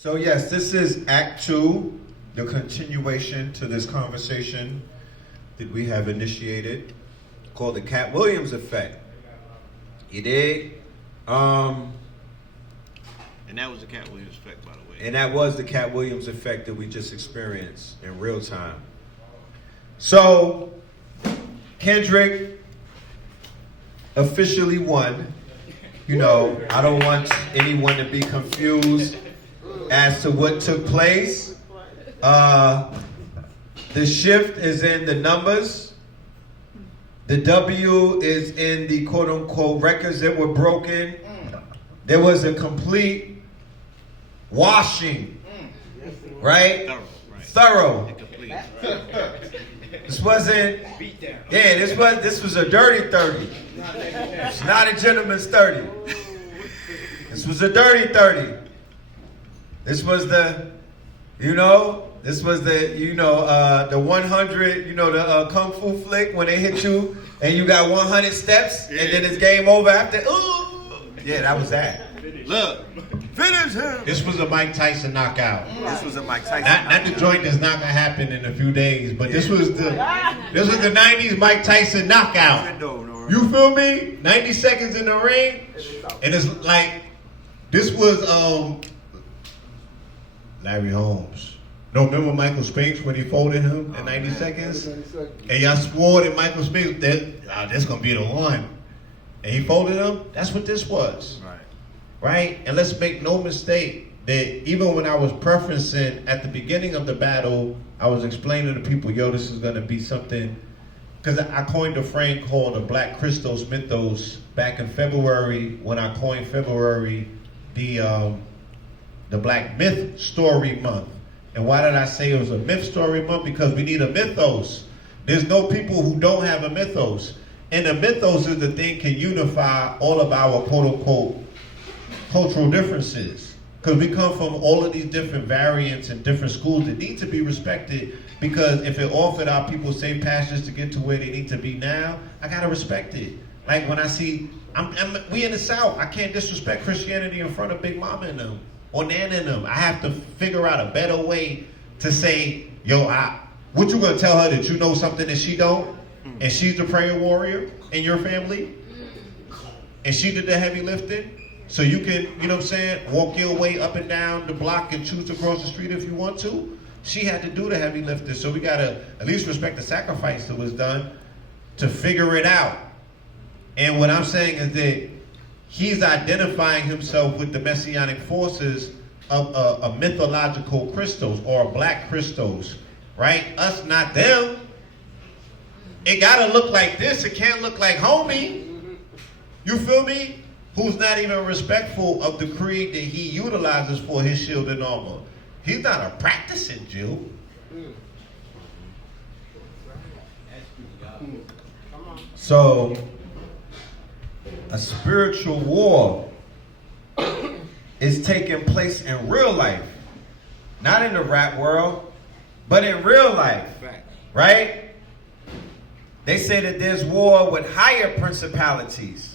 So yes, this is Act 2, the continuation to this conversation that we have initiated called the Katt Williams Effect. You dig? And that was the Katt Williams Effect, by the way. And that was the Katt Williams Effect that we just experienced in real time. So, Kendrick officially won. You know, I don't want anyone to be confused as to what took place. The shift is in the numbers. The W is in the quote-unquote records that were broken. There was a complete washing, right? Thorough. This wasn't, yeah, this was a dirty 30. It's not a gentleman's 30. This was a dirty 30. This was the, the 100, the Kung Fu flick when they hit you and you got 100 steps and then it's game over after, ooh. Yeah, that was that. Look, finish him. This was a Mike Tyson knockout. This was a Mike Tyson Not the joint that's not gonna happen in a few days, but this was the 90s Mike Tyson knockout. You feel me? 90 seconds in the ring, and it's like this was Larry Holmes. No, remember Michael Spinks when he folded him in 90 seconds? And y'all swore that Michael Spinks, this gonna be the one. And he folded him? That's what this was. Right? And let's make no mistake that even when I was preferencing at the beginning of the battle, I was explaining to people, yo, this is gonna be something, because I coined a frame called the Black Christos Mythos back in February, when I coined February the Black Myth Story Month. And why did I say it was a myth story month? Because we need a mythos. There's no people who don't have a mythos. And the mythos is the thing can unify all of our quote-unquote cultural differences. Because we come from all of these different variants and different schools that need to be respected, because if it offered our people safe passages to get to where they need to be now, I gotta respect it. Like when I see, we in the South, I can't disrespect Christianity in front of Big Mama and them, or Nana and them. I have to figure out a better way to say, yo, what you gonna tell her, that you know something that she don't? And she's the prayer warrior in your family? And she did the heavy lifting? So you can, you know what I'm saying, walk your way up and down the block and choose to cross the street if you want to. She had to do the heavy lifting, so we gotta at least respect the sacrifice that was done to figure it out. And what I'm saying is that he's identifying himself with the messianic forces of a mythological Christos or a Black Christos, right? Us, not them. It gotta look like this, it can't look like homie. You feel me? Who's not even respectful of the creed that he utilizes for his shield and armor. He's not a practicing Jew. So, a spiritual war is taking place in real life. Not in the rap world, but in real life. Right? They say that there's war with higher principalities.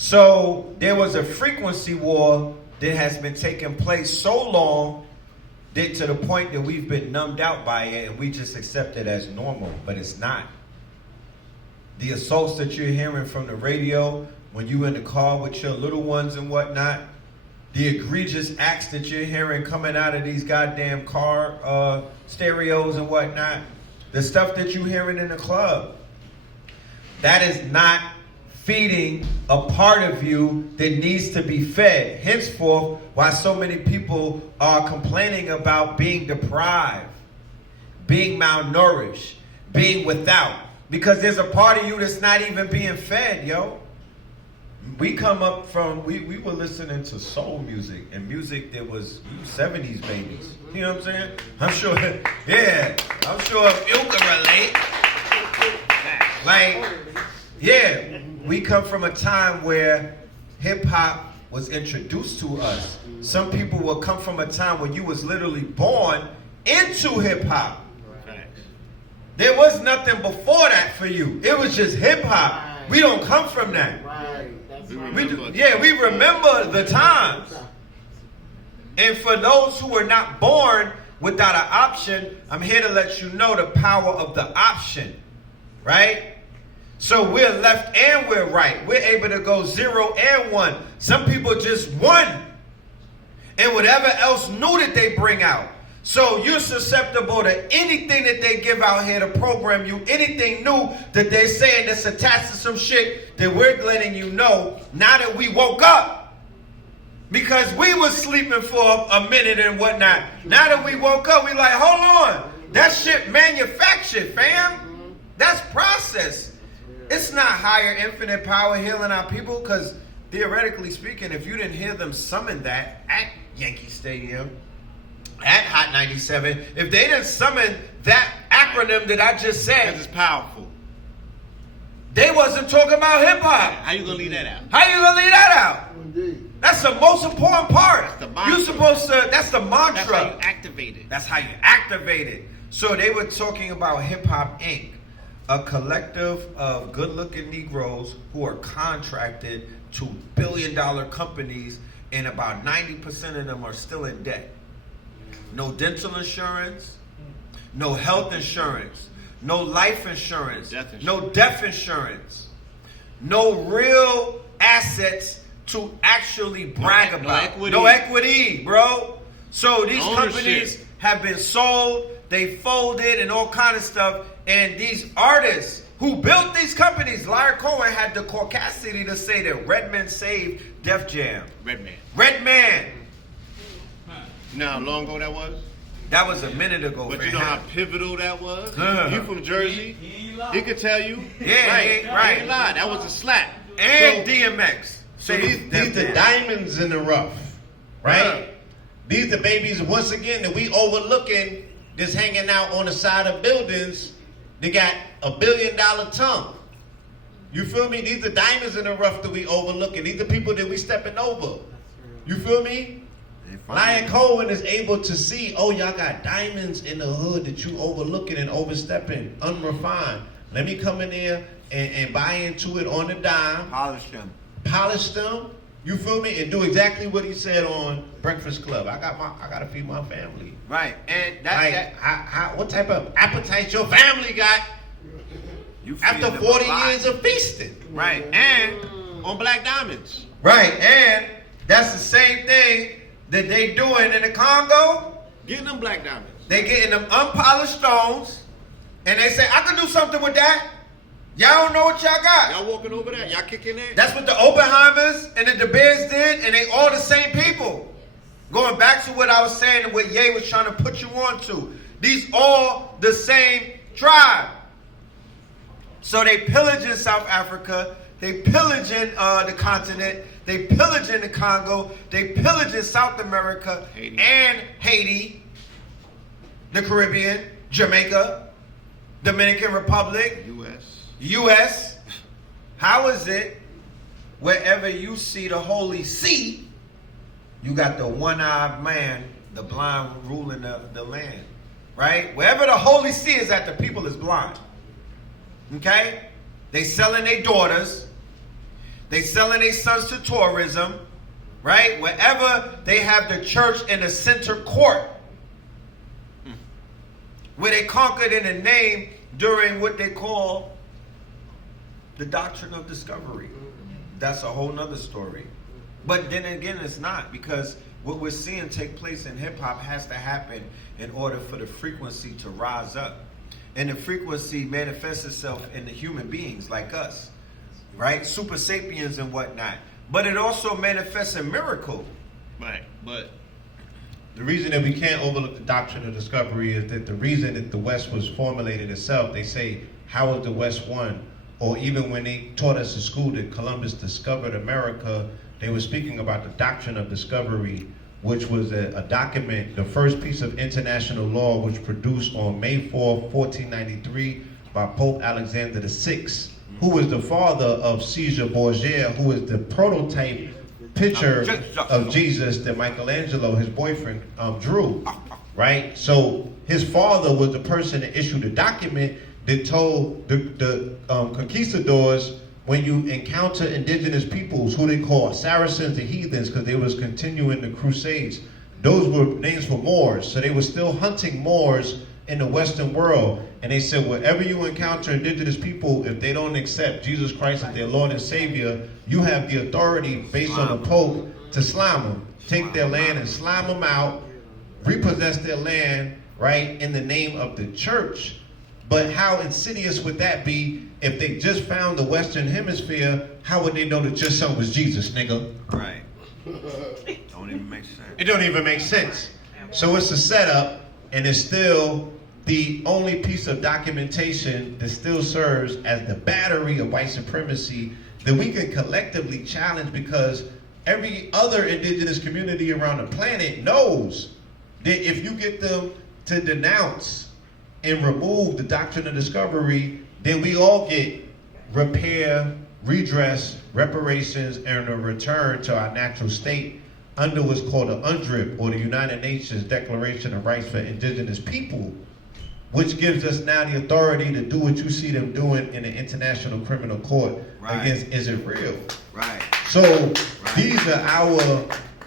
So there was a frequency war that has been taking place so long that to the point that we've been numbed out by it and we just accept it as normal, but it's not. The assaults that you're hearing from the radio when you're in the car with your little ones and whatnot, the egregious acts that you're hearing coming out of these goddamn car stereos and whatnot, the stuff that you're hearing in the club, that is not feeding a part of you that needs to be fed. Henceforth, why so many people are complaining about being deprived, being malnourished, being without. Because there's a part of you that's not even being fed, yo. We come up from, we were listening to soul music and music that was 70s babies. You know what I'm saying? I'm sure you can relate. Like, yeah, we come from a time where hip hop was introduced to us. Some people will come from a time when you was literally born into hip hop. There was nothing before that for you. It was just hip hop. We don't come from that. We remember the times. And for those who are not born without an option, I'm here to let you know the power of the option, right? So we're left and we're right. We're able to go 0 and 1. Some people just 1. And whatever else new that they bring out. So you're susceptible to anything that they give out here to program you, anything new that they're saying that's attached to some shit that we're letting you know now that we woke up. Because we was sleeping for a minute and whatnot. Now that we woke up, we like, hold on. That shit manufactured, fam. That's processed. It's not higher infinite power healing our people, because theoretically speaking, if you didn't hear them summon that at Yankee Stadium, at Hot 97, if they didn't summon that acronym that I just said, Because it's powerful. they wasn't talking about hip hop. How you gonna leave that out? How you gonna leave that out? Indeed. That's the most important part. That's the mantra. You're supposed to, that's the mantra. That's how you activate it. That's how you activate it. So they were talking about Hip Hop Inc., a collective of good-looking Negroes who are contracted to billion-dollar companies, and about 90% of them are still in debt. No dental insurance, no health insurance, no life insurance, no death insurance, no real assets to actually brag about. No equity, bro. So these companies have been sold, they folded and all kind of stuff. And these artists who built these companies, Larry Cohen had the caucasity to say that Redman saved Def Jam. Redman. You know how long ago that was? That was a minute ago. But for you know him. how pivotal that was? You from Jersey? He could tell you. Yeah, right. right. He ain't lied. That was a slap. And DMX. So these the diamonds in the rough, right? These the babies, once again, that we overlooking, just hanging out on the side of buildings. They got $1 billion tongue. You feel me? These the diamonds in the rough that we overlooking. These the people that we stepping over. You feel me? Lion Cohen is able to see, oh, y'all got diamonds in the hood that you overlooking and overstepping, unrefined. Let me come in there and buy into it on the dime. Polish them. You feel me? And do exactly what he said on Breakfast Club. I gotta feed my family. Right. And what type of appetite your family got after 40 years of feasting? Right. And on Black Diamonds. Right. And that's the same thing that they doing in the Congo. Getting them Black Diamonds. They getting them unpolished stones, and they say, I can do something with that. Y'all don't know what y'all got. Y'all walking over there? Y'all kicking that? That's what the Oppenheimers and the De Beers did, and they all the same people. Going back to what I was saying and what Ye was trying to put you on to. These all the same tribe. So they pillaging South Africa. They pillaging the continent. They pillaging the Congo. They pillaging South America and Haiti, the Caribbean, Jamaica, Dominican Republic, U.S. How is it wherever you see the Holy See, you got the one-eyed man, the blind ruling the land, right? Wherever the Holy See is at, the people is blind. Okay? They selling their daughters. They selling their sons to tourism, right? Wherever they have the church in the center court, where they conquered in the name during what they call the doctrine of discovery. That's a whole nother story. But then again, it's not, because what we're seeing take place in hip hop has to happen in order for the frequency to rise up. And the frequency manifests itself in the human beings like us, right? Super sapiens and whatnot. But it also manifests in miracle. Right, but the reason that we can't overlook the doctrine of discovery is that the reason that the West was formulated itself, they say, how was the West won? Or even when they taught us in school that Columbus discovered America, they were speaking about the doctrine of discovery, which was a document, the first piece of international law, which produced on May 4, 1493 by Pope Alexander VI, who was the father of Caesar Borgia, who is the prototype picture of Jesus that Michelangelo, his boyfriend, drew, right? So his father was the person that issued the document that told the conquistadors, when you encounter indigenous peoples, who they call Saracens, the heathens, because they was continuing the crusades, those were names for Moors. So they were still hunting Moors in the Western world. And they said, wherever you encounter indigenous people, if they don't accept Jesus Christ as their Lord and Savior, you have the authority based on the Pope to slime them. Take their land and slime them out, repossess their land, right, in the name of the church. But how insidious would that be if they just found the Western Hemisphere? How would they know that your son was Jesus, nigga? Right. Don't even make sense. It don't even make sense. So it's a setup, and it's still the only piece of documentation that still serves as the battery of white supremacy that we can collectively challenge, because every other indigenous community around the planet knows that if you get them to denounce and remove the doctrine of discovery, then we all get repair, redress, reparations, and a return to our natural state under what's called the UNDRIP, or the United Nations Declaration of Rights for Indigenous People, which gives us now the authority to do what you see them doing in the International Criminal Court against Israel. Right. So these are our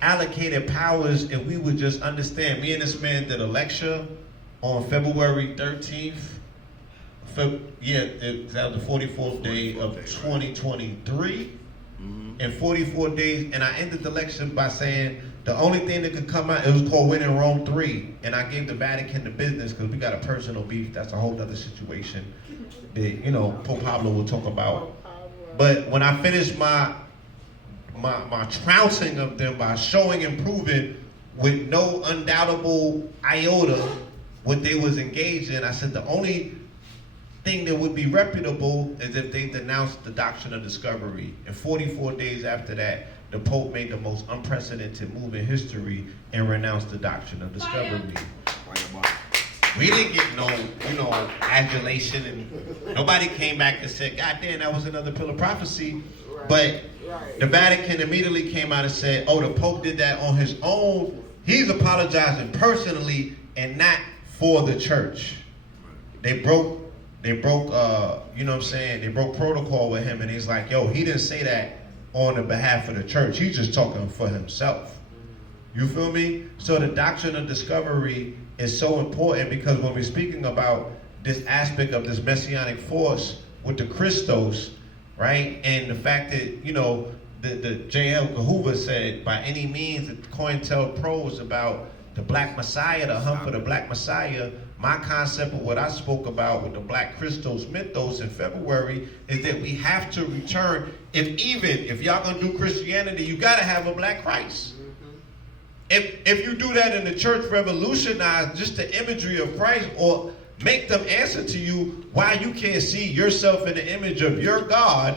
allocated powers, and we would just understand. Me and this man did a lecture on February 13th. That was the 44th day of 2023. In 44 days, and I ended the lecture by saying the only thing that could come out, it was called Winning Rome 3, and I gave the Vatican the business because we got a personal beef. That's a whole other situation that, Pope Pablo will talk about. But when I finished my trouncing of them by showing and proving with no undoubtable iota what they was engaged in, I said the only thing that would be reputable is if they denounced the doctrine of discovery. And 44 days after that, the Pope made the most unprecedented move in history and renounced the doctrine of discovery. We didn't get no adulation, and nobody came back and said, God damn, that was another pill of prophecy. But the Vatican immediately came out and said, oh, the Pope did that on his own. He's apologizing personally and not for the church. They broke, they broke protocol with him, and he's like, yo, he didn't say that on the behalf of the church. He's just talking for himself. You feel me? So the doctrine of discovery is so important, because when we're speaking about this aspect of this messianic force with the Christos, right? And the fact that, the J.L. Cahuva said, by any means, that COINTELPRO is about the Black Messiah, the hunt for the Black Messiah. My concept of what I spoke about with the Black Christos mythos in February is that we have to return, if y'all gonna do Christianity, you gotta have a Black Christ. If you do that and the church revolutionize just the imagery of Christ, or make them answer to you why you can't see yourself in the image of your God,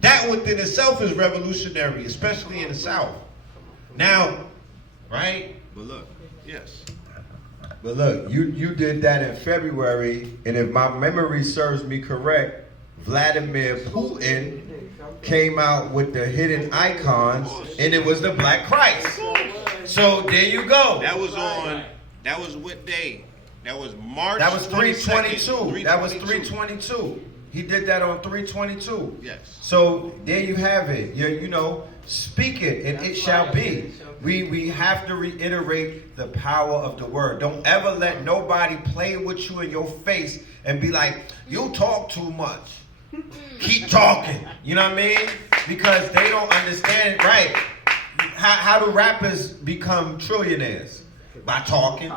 that within itself is revolutionary, especially in the South. Now, right? But look, yes. But look, you did that in February, and if my memory serves me correct, Vladimir Putin came out with the hidden icons, and it was the Black Christ. So there you go. That was what day? That was March. That was 322. 322. That was 322. He did that on 322. Yes. So there you have it. Speak it and it shall be. We have to reiterate the power of the word. Don't ever let nobody play with you in your face and be like, you talk too much. Keep talking. You know what I mean? Because they don't understand, right? How do rappers become trillionaires? By talking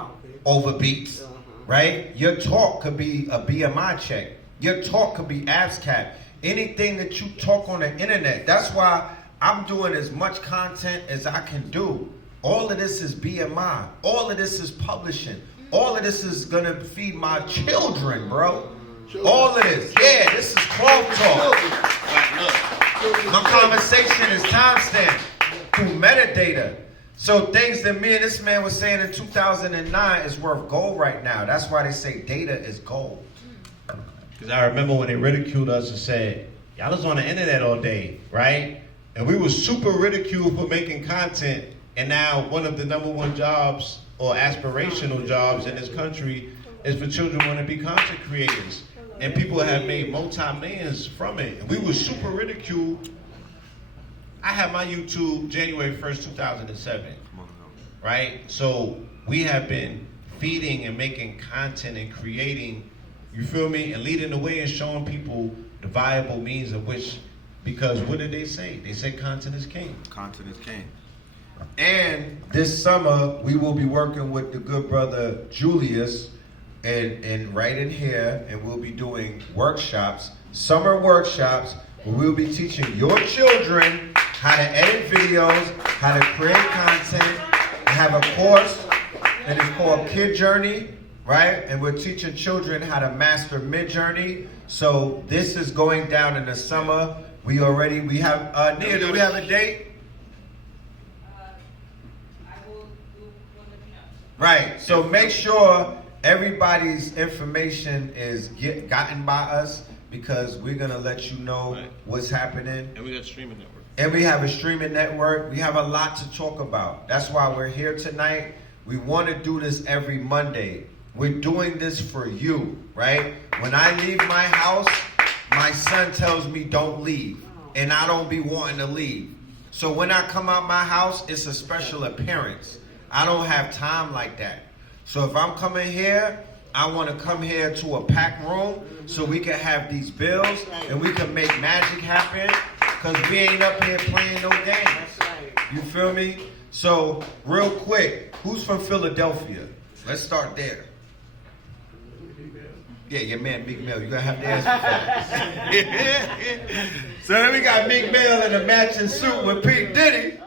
over beats, right? Your talk could be a BMI check. Your talk could be abs cap. Anything that you talk on the internet. That's why I'm doing as much content as I can do. All of this is BMI. All of this is publishing. All of this is gonna feed my children, bro. All of this. Yeah, this is cloth talk. My conversation is timestamped through metadata. So things that me and this man was saying in 2009 is worth gold right now. That's why they say data is gold. Because I remember when they ridiculed us and said, y'all was on the internet all day, right? And we were super ridiculed for making content. And now one of the #1 jobs or aspirational jobs in this country is for children who want to be content creators. And people have made multi-millions from it. And we were super ridiculed. I had my YouTube January 1st, 2007. right? So we have been feeding and making content and creating, you feel me, and leading the way and showing people the viable means of which, because what did they say? They said content is king. Content is king. And this summer, we will be working with the good brother Julius and right in here, and we'll be doing workshops, summer workshops, where we'll be teaching your children how to edit videos, how to create content. I have a course that is called Kid Journey, right? And we're teaching children how to master Mid-Journey. So this is going down in the summer. We have, Nia, do we have a date? Right, so make sure everybody's information is gotten by us, because we're going to let you know what's happening. And we got a streaming network. And we have a streaming network. We have a lot to talk about. That's why we're here tonight. We want to do this every Monday. We're doing this for you, right? When I leave my house, my son tells me don't leave, and I don't be wanting to leave. So when I come out my house, it's a special appearance. I don't have time like that. So if I'm coming here, I want to come here to a packed room so we can have these bills and we can make magic happen, because we ain't up here playing no games. You feel me? So real quick, who's from Philadelphia? Let's start there. Yeah, your man Meek Mill. You're going to have to ask for that. So then we got Meek Mill in a matching suit with Pete Diddy.